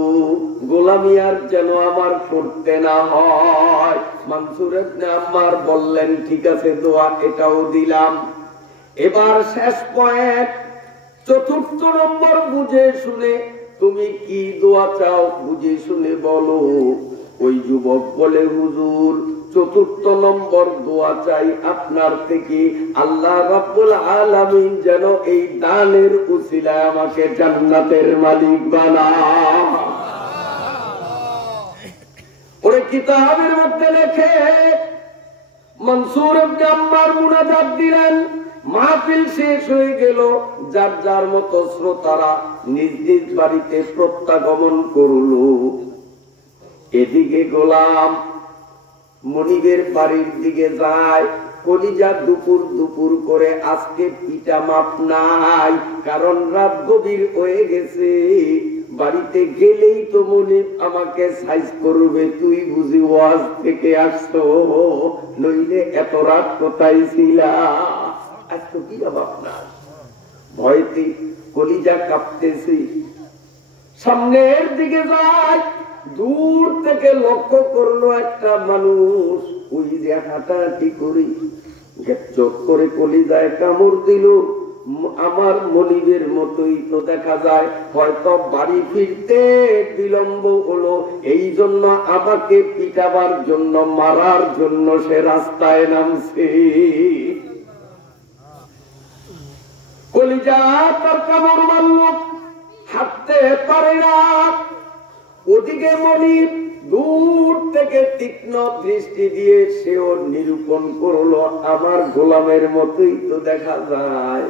গোলামি আর যেন আমার করতে না হয়। মনসুর ইবনে আম্মার বললেন ঠিক আছে দোয়া এটাও দিলাম। এবার শেষ পয়েন্ট, 4র্থ নম্বর, বুঝে শুনে তুমি কি দোয়া চাও বুঝে শুনে বলো। ওই যুবক বলে হুজুর 4র্থ নম্বর দোয়া চাই আপনার থেকে, আল্লাহ রাব্বুল আলামিন যেন এই দানের উসিলায় আমাকে জান্নাতের মালিক বানায়। ওরে কিতাবের মধ্যে লেখে মনসুর ইবনে আম্মার মুনাজাত দিলেন, মাহফিল শেষ হয়ে গেল, যার যার মতো শ্রোতারা নিজ নিজ বাড়িতে প্রত্যাগমন করলো। এদিকে গোলাম মনিবের বাড়ির দিকে যায়, কলিজা দুপুর দুপুর করে, আজকে পিঠা মাপ নাই, কারণ রাত গভীর হয়ে গেছে, বাড়িতে গেলেই তো মনিব আমাকে সাইজ করবে, তুই বুঝি ওয়াজ থেকে আসছো, নইলে এত রাত কোথায় ছিলা, আজ তো পিঠা মাপ নাই। ভয়তে কলিজা কাঁপতেছি, সামনের দিকে যায়, দূর থেকে লক্ষ্য করলো একটা মানুষ, ওই যে হাঁটাহাঁটি করি চোখ করে কলিজায় কামড় দিল, আমার মনিবের মতোই তো দেখা যায়, হয়তো বাড়ি ফিরতে বিলম্ব হলো, এই জন্য আমাকে পিটাবার জন্য মারার জন্য সে রাস্তায় নামছে। কলিজা তার কামড় মারল, হাঁটতে পারে না। ওদিকে মনিব দূর থেকে তীক্ষ্ণ দৃষ্টি দিয়ে সেও নিরূপণ করলো আমার গোলামের মতোই তো দেখা যায়।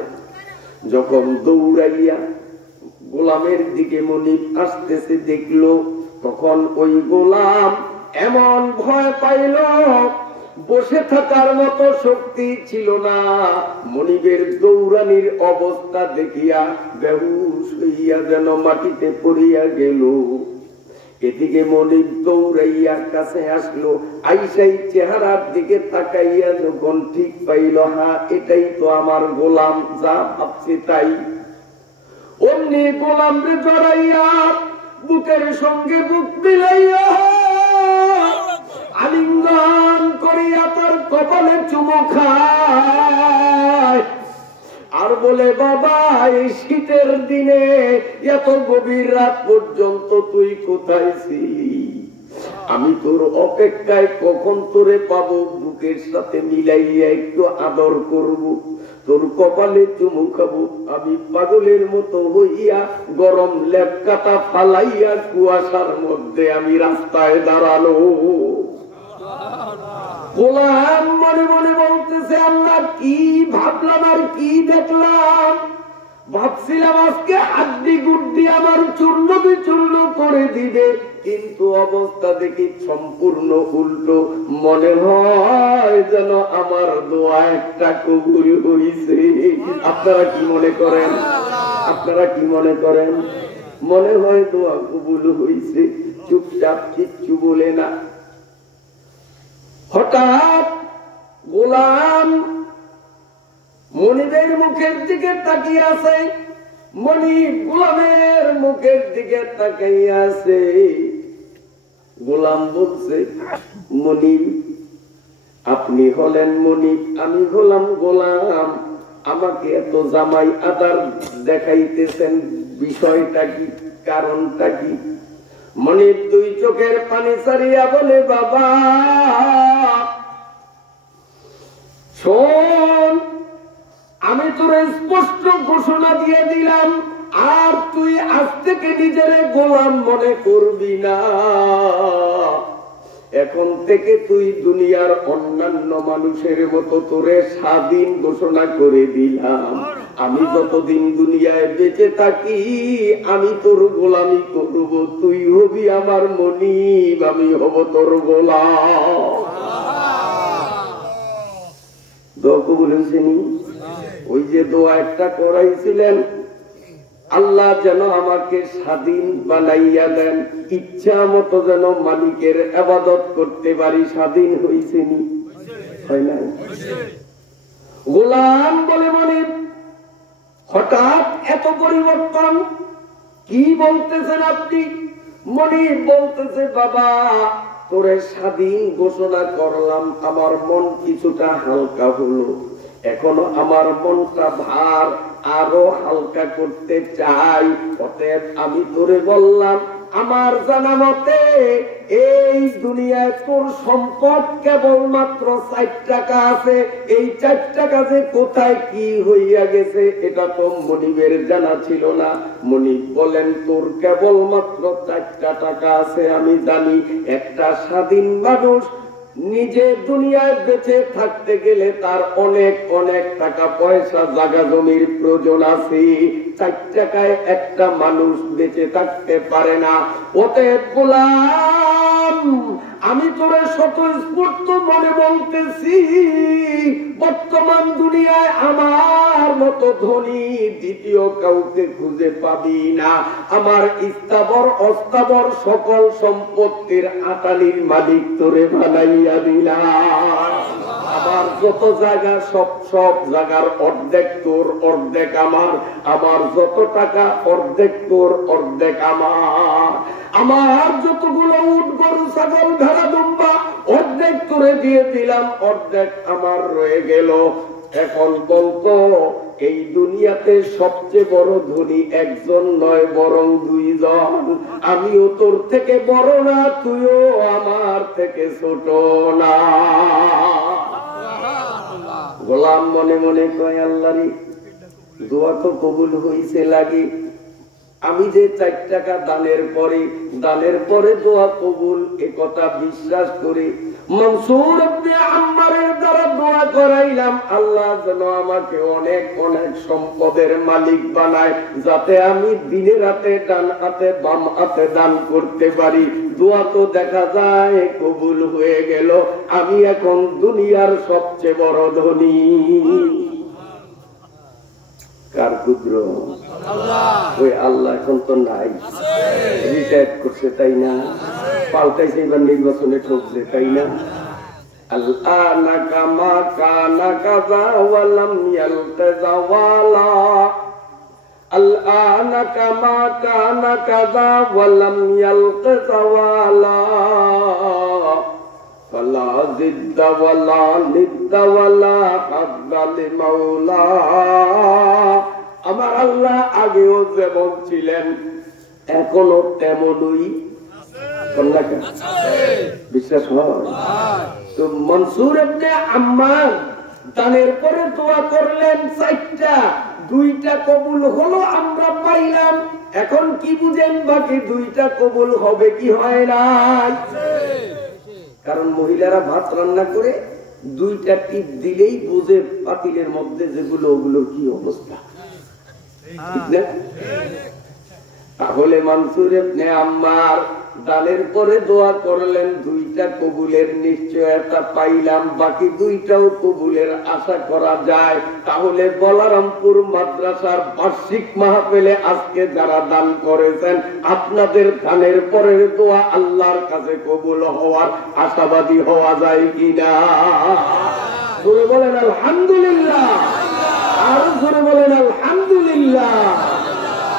যখন দৌড়াইয়া গোলামের দিকে মনিব আসতেছে দেখলো, তখন ওই গোলাম এমন ভয় পাইল, বসে থাকার মতো শক্তি ছিল না। মনিবের দৌড়ানির অবস্থা দেখিয়া বেহুশ হইয়া যেন মাটিতে পড়িয়া গেল। এদিকে মনিব দৌড়াইয়া কাছে আসলো, আইসাই চেহারার দিকে তাকাইয়া যখন ঠিক পাইল, হ্যাঁ এটাই তো আমার গোলাম, যা ভাবছি তাই। অমনি গোলাম রে জড়াইয়া বুকের সঙ্গে বুক মিলাইয়া আলিঙ্গন করিয়া তার কপালে চুমু খায় আর বলে, বাবা এই শীতের দিনে এত গভীর রাত পর্যন্ত তুই কোথায় ছিলি? আমি তোর অপেক্ষায় কখন তোরে পাবো, বুকের সাথে মিলাইয়া একটু আদর করব, তোর কপালে চুমু খাবো। আমি পাগলের মতো হইয়া গরম লেপ কাটা ফালাইয়া কুয়াশার মধ্যে আমি রাস্তায় দাঁড়ালো। গোলাম মনে মনে বলতেছে, আল্লাহ কি ভাবলাম আর কি দেখলাম। ভাবছিলাম আজকে হাড্ডি গুড্ডি আমার চূর্ণ বিচূর্ণ করে দিবে, কিন্তু অবস্থা দেখি সম্পূর্ণ উল্টো। মনে হয় যেন আমার দোয়া একটা কবুল হইছে। আপনারা কি মনে করেন? আপনারা কি মনে করেন? মনে হয় দোয়া কবুল হইছে। চুপচাপ কিচ্ছু বলে না। হঠাৎ গোলাম মনিবের মুখের দিকে তাকিয়ে আছে, মনিব গোলামের মুখের দিকে তাকিয়ে আছে। গোলাম বলছে, মনিব আপনি হলেন মনিব, আমি হলাম গোলাম, আমাকে এত জামাই আদার দেখাইতেছেন, বিষয়টা কি, কারণটা কি? মনিব দুই চোখের পানি ছাড়িয়া বলে, বাবা শোন, আমি তোর স্পষ্ট ঘোষণা দিয়ে দিলাম, আর তুই আজ থেকে নিজের গোলাম মনে করবি না। এখন থেকে তুই দুনিয়ার অন্যান্য মানুষের মতো তোরে স্বাধীন ঘোষণা করে দিলাম। আমি যতদিন দুনিয়ায় বেঁচে থাকি আমি তোর গোলামি করব, তুই হবি আমার মনিব, আমি হব তোর গোলাম। দোয়া কবুল হয়েছেনি? ওই যে দোয়া একটা করাইছিলেন, আল্লাহ যেন আমাকে স্বাধীন বানাইয়া দেন, ইচ্ছা মতো যেন মালিকের ইবাদত করতে পারি, স্বাধীন হইছেনি? হয় নাই? গোলাম বলে, মনিব হঠাৎ এত পরিবর্তন কি বলতেছেন আপনি? মনিব বলতেছে, বাবা তোরে স্বাধীন ঘোষণা করলাম, আমার মন কিছুটা হালকা হলো, এখনো আমার মনটা ভার আরো হালকা করতে চাই। অতএব আমি তোরে বললাম, আমার জানা মতে এই দুনিয়ায় তোর সম্পদ কেবলমাত্র 4 টাকা আছে। এই 4 টাকা যে কোথায় কি হইয়া গেছে এটা তো মনিবের জানা ছিল না। মনিব বলেন, তোর কেবলমাত্র 4টা টাকা আছে আমি জানি। একটা স্বাধীন মানুষ নিজে দুনিয়ায় বেঁচে থাকতে গেলে তার অনেক অনেক টাকা পয়সা জায়গা জমির প্রয়োজন আছে। 4 টাকায় একটা মানুষ বেঁচে থাকতে পারে না। অতএব গোলাম আমি তোরে স্বতঃস্ফূর্ত মনে বলতেছি, বর্তমান দুনিয়ায় আমার মতো ধনী দ্বিতীয় কাউকে খুঁজে পাবি না। আমার স্থাবর অস্থাবর সকল সম্পত্তির আটালির মালিক তোরে বানাইয়া দিলাম। আমার যত জায়গা সব জায়গার অর্ধেক তোর, অর্ধেক আমার। আমার যত টাকা অর্ধেক তোর, অর্ধেক আমার। আমার যতগুলো উট গরু ছাগল ভেড়া দুম্বা অর্ধেক তোরে দিয়ে দিলাম, অর্ধেক আমার রয়ে গেল। এখন বলতো এই দুনিয়াতে সবচেয়ে বড় ধনী একজন নয় বরং 2 জন। আমিও তোর থেকে বড় না, তুইও আমার থেকে ছোট না। গোলাম মনে মনে কয়, আল্লাহরে দোয়া তো কবুল হইছে লাগে। আমি যে 4 টাকা দানের পরে দোয়া কবুল এ কথা বিশ্বাস করে মনসুর ইবনে আম্মারের দ্বারা দোয়া করাইলাম আল্লাহ যেন আমাকে অনেক অনেক সম্পদের মালিক বানায়, যাতে আমি দিনে রাতে ডান হাতে বাম হাতে দান করতে পারি। দোয়া তো দেখা যায় কবুল হয়ে গেল, আমি এখন দুনিয়ার সবচেয়ে বড় ধনী। কার কুদ্র? ওই আল্লাহ এখন তো নাই, রিটায়ার করছে তাই না, পাল্টাইছে এবার নির্বাচনে ঠকছে তাই না। আল্লাহ মা কানা কাযা ওয়া লাম ইয়ালতাযা ওয়ালা, আল্লাহ মা কানা কাযা ওয়া লাম ইয়ালতাযা ওয়ালা, ফালা জিদ্দা ওয়ালা নিদ্দা ওয়ালা হাদ্দা লিমাওলা। আমার আল্লাহ আগেও যেমন ছিলেন এখনো তেমনই বিশ্বাস হয় তো। মনসুর ইবনে আম্মার দানের পরে দোয়া করলেন চারটা, দুইটা কবুল হলো আমরা পাইলাম। এখন কি বুঝেন বাকি দুইটা কবুল হবে কি হয় না? কারণ মহিলারা ভাত রান্না করে দুইটা টিপ দিলেই বুঝে পাতিলের মধ্যে যেগুলো ওগুলো কি অবস্থা, ঠিক না? তাহলে মনসুর ইবনে আম্মার দানের পরে দোয়া করলেন, দুইটা কবুলের নিশ্চয়তা পাইলাম, বাকি দুইটাও কবুলের আশা করা যায়। তাহলে বলারামপুর মাদ্রাসার বার্ষিক মাহফিলে আজকে যারা দান করেছেন, আপনাদের দানের পরের দোয়া আল্লাহর কাছে কবুল হওয়ার আশাবাদী হওয়া যায় কিনা? জোরে বলেন আলহামদুলিল্লাহ, আর জোরে বলেন আলহামদুলিল্লাহ।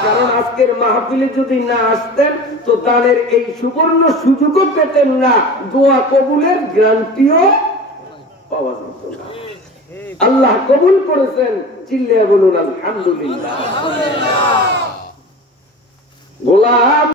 কারণ আজকের মাহফিলে যদি না আসতেন তো দানের এই সুবর্ণ সুযোগও পেতেন না, দোয়া কবুলের গ্যারান্টিও পাওয়া যেত না। আল্লাহ কবুল করেছেন, চিল্লিয়া বলুন আলহামদুলিল্লাহ। গোলাম